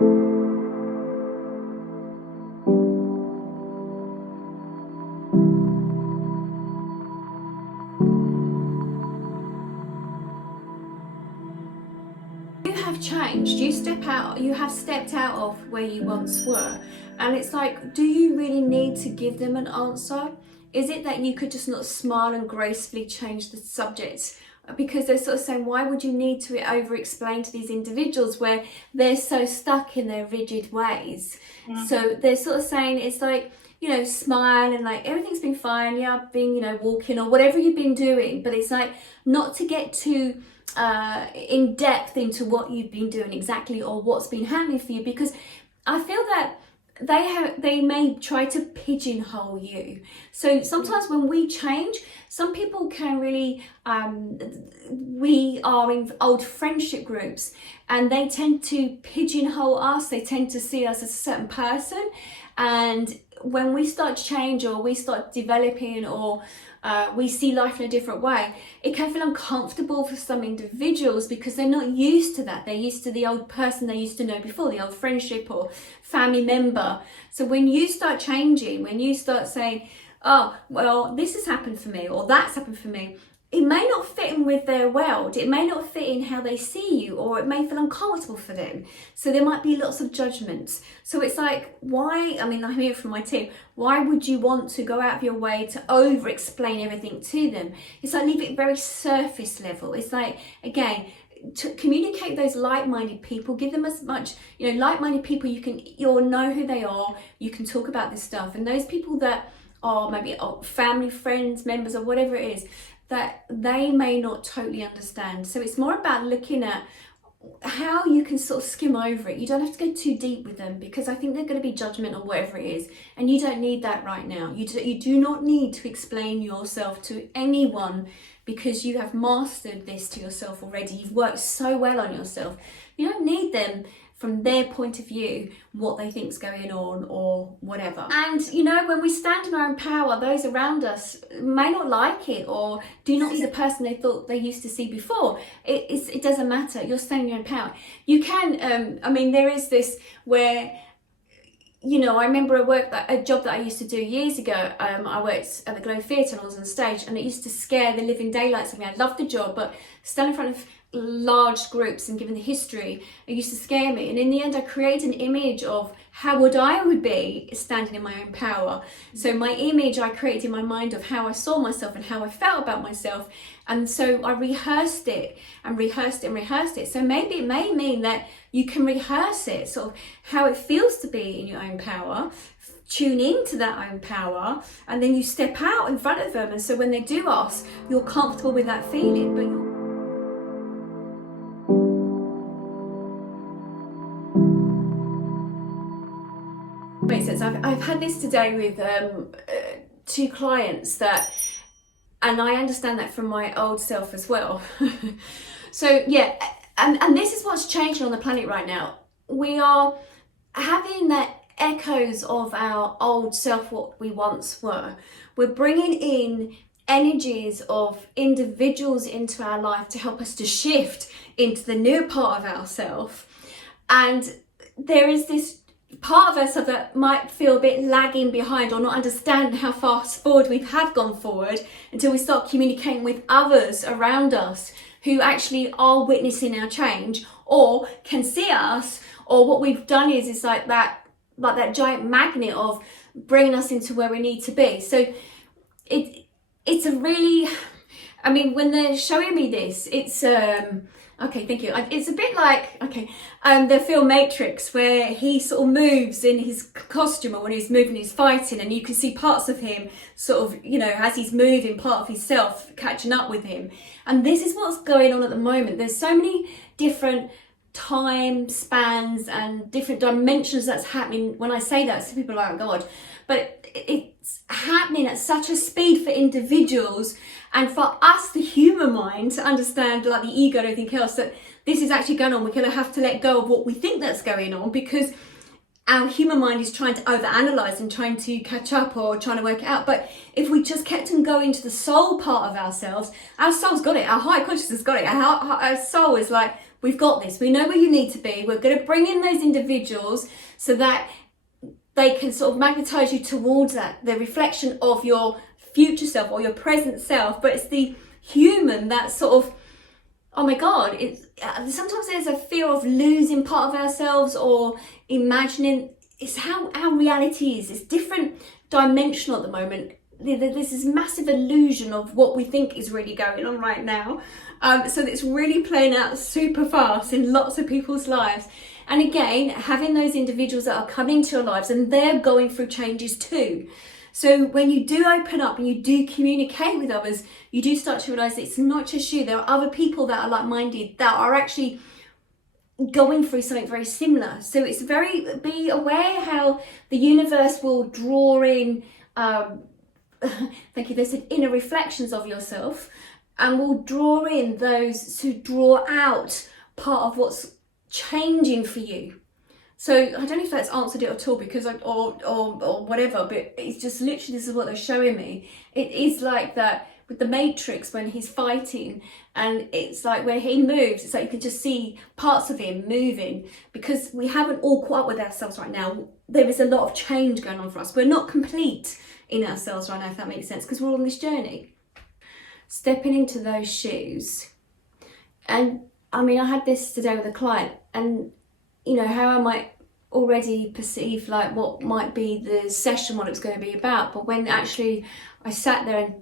Changed. You have stepped out of where you once were, and it's like, do you really need to give them an answer? Is it that you could just not smile and gracefully change the subject? Because they're sort of saying, why would you need to over explain to these individuals where they're so stuck in their rigid ways? So they're sort of saying, it's like, smile and like everything's been fine, I've been walking or whatever you've been doing, but it's like not to get too in depth into what you've been doing exactly or what's been happening for you, because I feel that they may try to pigeonhole you. So sometimes when we change, some people can really we are in old friendship groups and they tend to pigeonhole us. They tend to see us as a certain person, and when we start to change or we start developing or we see life in a different way, it can feel uncomfortable for some individuals because they're not used to that. They're used to the old person they used to know before, the old friendship or family member. So when you start changing, when you start saying, oh, well, this has happened for me or that's happened for me, it may not fit in with their world. It may not fit in how they see you, or it may feel uncomfortable for them. So there might be lots of judgments. So it's like, why, I hear it from my team, why would you want to go out of your way to over explain everything to them? It's like, leave it very surface level. It's like, again, to communicate those like-minded people, give them as much, like-minded people, you'll know who they are, you can talk about this stuff. And those people that are maybe family, friends, members, or whatever it is, that they may not totally understand. So it's more about looking at how you can sort of skim over it. You don't have to go too deep with them, because I think they're going to be judgmental, whatever it is, and you don't need that right now. You do not need to explain yourself to anyone, because you have mastered this to yourself already. You've worked so well on yourself. You don't need them from their point of view, what they think's going on or whatever. And when we stand in our own power, those around us may not like it or do not see the person they thought they used to see before. It doesn't matter. You're standing in your own power. You can, there is this where, I remember a job that I used to do years ago. I worked at the Globe Theatre and I was on stage, and it used to scare the living daylights of me. I loved the job, but standing in front of large groups and giving the history, it used to scare me. And in the end, I created an image of how I would be standing in my own power. So my image I created in my mind of how I saw myself and how I felt about myself. And so I rehearsed it and rehearsed it and rehearsed it. So maybe it may mean that you can rehearse it, sort of how it feels to be in your own power, tune into that own power, and then you step out in front of them. And so when they do ask, you're comfortable with that feeling, but you're makes sense. I've had this today with two clients and I understand that from my old self as well. So yeah, and this is what's changing on the planet right now. We are having that echoes of our old self, what we once were. We're bringing in energies of individuals into our life to help us to shift into the new part of ourselves. And there is this part of ourselves that might feel a bit lagging behind or not understand how fast forward we have gone forward, until we start communicating with others around us who actually are witnessing our change or can see us, or what we've done is like that giant magnet of bringing us into where we need to be. So it's a really, when they're showing me this, it's okay, thank you. It's a bit like, the film Matrix, where he sort of moves in his costume, or when he's moving, he's fighting, and you can see parts of him sort of, as he's moving, part of himself catching up with him. And this is what's going on at the moment. There's so many different time spans and different dimensions that's happening. When I say that, some people are like, oh God, but it's happening at such a speed for individuals, and for us, the human mind, to understand, like the ego and everything else, that this is actually going on. We're going to have to let go of what we think that's going on, because our human mind is trying to overanalyze and trying to catch up or trying to work it out. But if we just kept on going to the soul part of ourselves, our soul's got it. Our higher consciousness got it. Our soul is like, we've got this. We know where you need to be. We're going to bring in those individuals so that they can sort of magnetize you towards that, the reflection of your future self or your present self. But it's the human that sort of, oh my God, it's sometimes there's a fear of losing part of ourselves or imagining. It's how our reality is. It's different dimensional at the moment. There's this massive illusion of what we think is really going on right now. So it's really playing out super fast in lots of people's lives. And again, having those individuals that are coming into your lives and they're going through changes too. So when you do open up and you do communicate with others, you do start to realize it's not just you. There are other people that are like-minded that are actually going through something very similar. So it's be aware how the universe will draw in, thank you, there's inner reflections of yourself, and will draw in those to draw out part of what's changing for you. So I don't know if that's answered it at all, because or whatever, but it's just literally, this is what they're showing me. It is like that with the Matrix when he's fighting, and it's like where he moves, it's like you can just see parts of him moving, because we haven't all caught up with ourselves right now. There is a lot of change going on for us. We're not complete in ourselves right now, if that makes sense, because we're on this journey. Stepping into those shoes. And I mean, I had this today with a client, and you know, how I might already perceive like what might be the session, what it's going to be about. But when actually I sat there and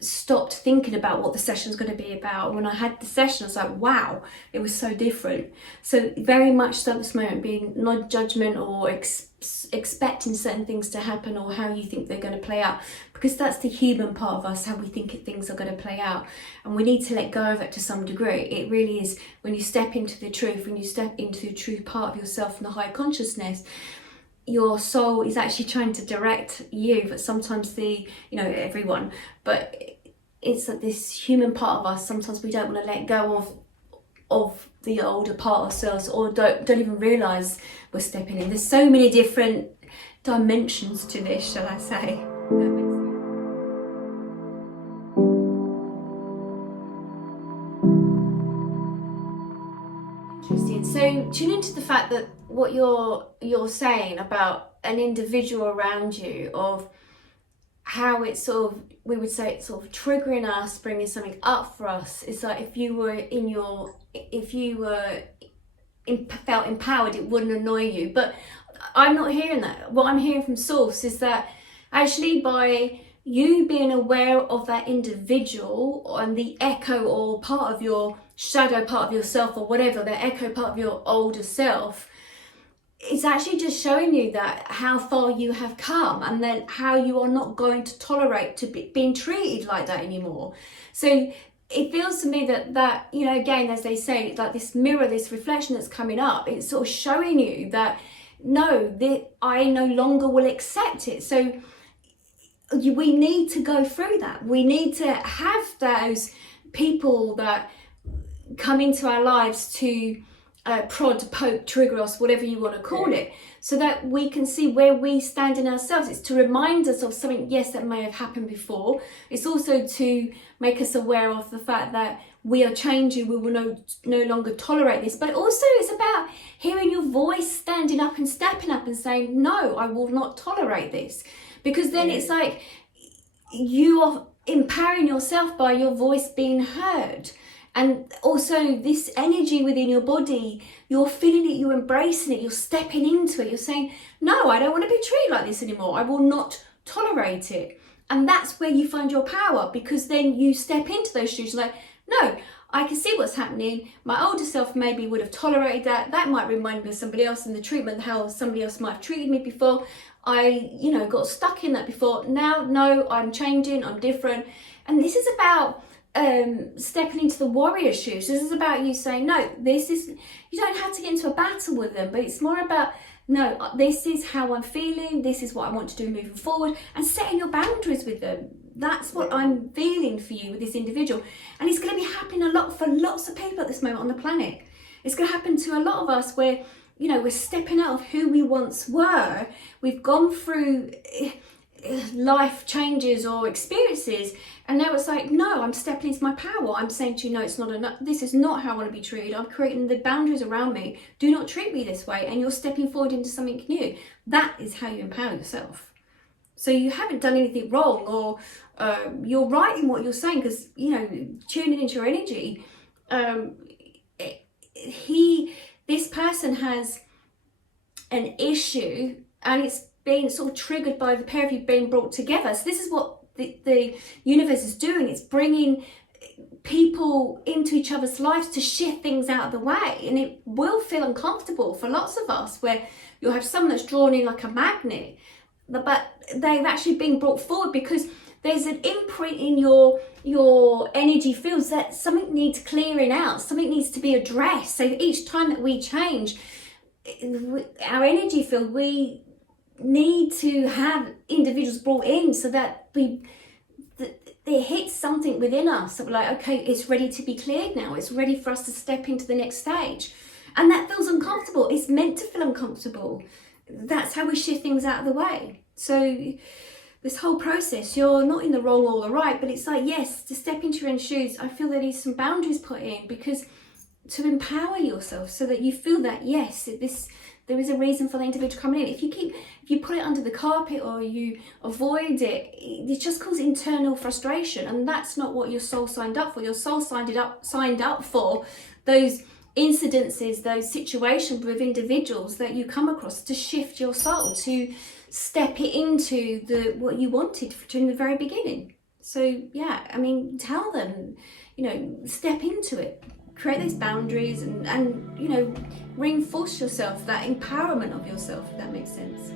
stopped thinking about what the session's going to be about, when I had the session, I was like, wow, it was so different. So very much so at this moment, being not judgment or expecting certain things to happen or how you think they're going to play out, because that's the human part of us, how we think things are going to play out, and we need to let go of it to some degree. It really is when you step into the truth, when you step into the true part of yourself and the higher consciousness, your soul is actually trying to direct you. But sometimes everyone, but it's like this human part of us, sometimes we don't want to let go of the older part of ourselves, or don't even realise we're stepping in. There's so many different dimensions to this, shall I say. Interesting. So tune into the fact that what you're saying about an individual around you, of how it's sort of, we would say it's sort of triggering us, bringing something up for us. It's like if you felt empowered, it wouldn't annoy you. But I'm not hearing that. What I'm hearing from Source is that actually by you being aware of that individual and the echo or part of your shadow part of yourself, or whatever, the echo part of your older self, it's actually just showing you that how far you have come, and then how you are not going to tolerate to being treated like that anymore. So it feels to me that again, as they say, like this mirror, this reflection that's coming up, it's sort of showing you that no, I no longer will accept it. So we need to go through that. We need to have those people that come into our lives to prod, poke, trigger us, whatever you want to call it, so that we can see where we stand in ourselves. It's to remind us of something, yes, that may have happened before. It's also to make us aware of the fact that we are changing, we will no longer tolerate this. But also it's about hearing your voice standing up and stepping up and saying, no, I will not tolerate this. Because then it's like you are empowering yourself by your voice being heard. And also this energy within your body, you're feeling it, you're embracing it, you're stepping into it, you're saying, no, I don't want to be treated like this anymore. I will not tolerate it. And that's where you find your power, because then you step into those shoes like, no, I can see what's happening. My older self maybe would have tolerated that. That might remind me of somebody else in the treatment, how somebody else might have treated me before. I, got stuck in that before. Now, no, I'm changing, I'm different. And this is about stepping into the warrior shoes. This is about you saying, no, you don't have to get into a battle with them, but it's more about, no, this is how I'm feeling, this is what I want to do moving forward, and setting your boundaries with them. That's what I'm feeling for you with this individual. And it's going to be happening a lot for lots of people at this moment on the planet. It's going to happen to a lot of us where, we're stepping out of who we once were. We've gone through life changes or experiences, and now it's like, no, I'm stepping into my power. I'm saying to you, no, it's not enough. This is not how I want to be treated. I'm creating the boundaries around me. Do not treat me this way. And you're stepping forward into something new. That is how you empower yourself. So you haven't done anything wrong, or you're right in what you're saying, because, you know, tuning into your energy, this person has an issue, and it's being sort of triggered by the pair of you being brought together. So this is what the universe is doing. It's bringing people into each other's lives to shift things out of the way, and it will feel uncomfortable for lots of us, where you'll have someone that's drawn in like a magnet, but they've actually been brought forward because there's an imprint in your energy fields that something needs clearing out, something needs to be addressed. So each time that we change our energy field, we need to have individuals brought in so that it hits something within us that we're like, okay, it's ready to be cleared now. It's ready for us to step into the next stage. And that feels uncomfortable. It's meant to feel uncomfortable. That's how we shift things out of the way. So this whole process, you're not in the wrong or the right, but it's like, yes, to step into your own shoes, I feel there needs some boundaries put in, because to empower yourself so that you feel that, yes, there is a reason for the individual coming in. If you put it under the carpet or you avoid it, it just causes internal frustration, and that's not what your soul signed up for. Your soul signed up for those incidences, those situations with individuals that you come across, to shift your soul, to step it into what you wanted during the very beginning. So yeah, I mean, tell them, you know, step into it, create those boundaries, and you know, reinforce yourself, that empowerment of yourself, if that makes sense.